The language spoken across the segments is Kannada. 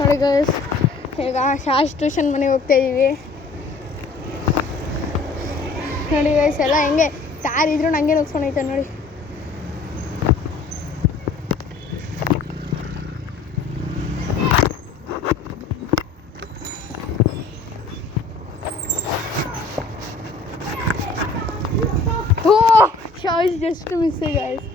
ನೋಡಿ ಗೈಸ್, ಈಗ ಶಾಸ್ ಟ್ಯೂಷನ್ ಮನೆಗೆ ಹೋಗ್ತಾ ಇದ್ದೀವಿ. ನೋಡಿ ಗೈಸ್, ಎಲ್ಲ ಹೆಂಗೆ ತಾರಿದ್ರು ನಂಗೆ ನುಗ್ಸ್ಕೊಂಡೈತೆ ನೋಡಿ. ಶಾಸ್ ಜಸ್ಟ್ ಮಿಸ್ ಗೈಸ್.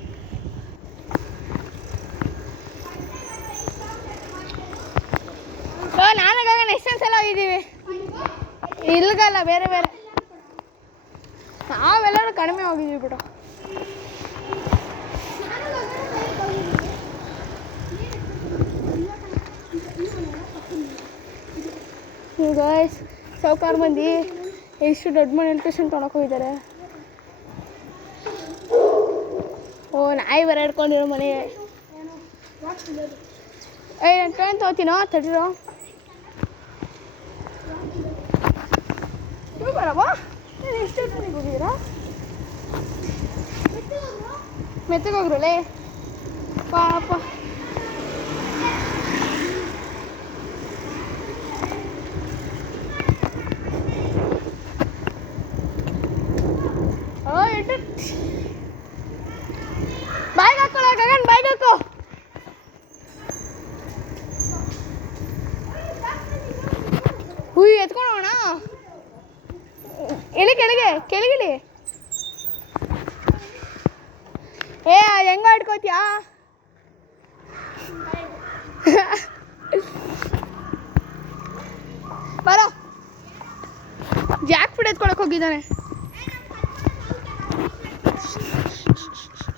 ನಾನಾಗ ಎಷ್ಟೊಂದು ಸಲ ಹೋಗಿದ್ದೀವಿ. ಇಲ್ಗಲ್ಲ, ಬೇರೆ ಬೇರೆ ನಾವೆಲ್ಲರೂ ಕಡಿಮೆ ಹೋಗಿದ್ದೀವಿ ಬಿಡು. ಗೈಸ್, ಸಾವುಕಾರ ಮಂದಿ ಎಷ್ಟು ದೊಡ್ಡ ಮನೆ ಟ್ಯೂಷನ್ ತೊಗೊಳಕ್ಕೆ ಹೋಗಿದ್ದಾರೆ. ಓ, ನಾಯಿ ಬರ ಹಿಡ್ಕೊಂಡಿರೋ ಮನೆ. ನಾನು ಟ್ರೈನ್ ತೊಗೋತೀನೋ ತಡಿರೋ. ಬರಮ್ಮ, ನೀವು ಎಷ್ಟು ಮನೆಗೆ ಹೋಗಿದ್ದೀರಾ? ಮೆತ್ತಗೆ ಹೋಗ್ರಲ್ಲೇ ಪಾಪ. ಬಾಯ್ಗೆ ಹಾಕೊಳ್ಳ ಗಗನ್, ಬಾಯ್ಗೆ ಹಾಕೋ. ಹುಯ್ ಎತ್ಕೊಂಡೋಣ. ಇಳಿ ಕೆಳಗೆ, ಕೆಳಗಿಳಿ. ಏ ಹೆಂಗ ಆಡ್ಕೋತೀಯಾ? ಬರೋ, ಜಾಕ್ ಫುಡ್ ಎತ್ಕೊಳಕ್ ಹೋಗಿದ್ದಾನೆ.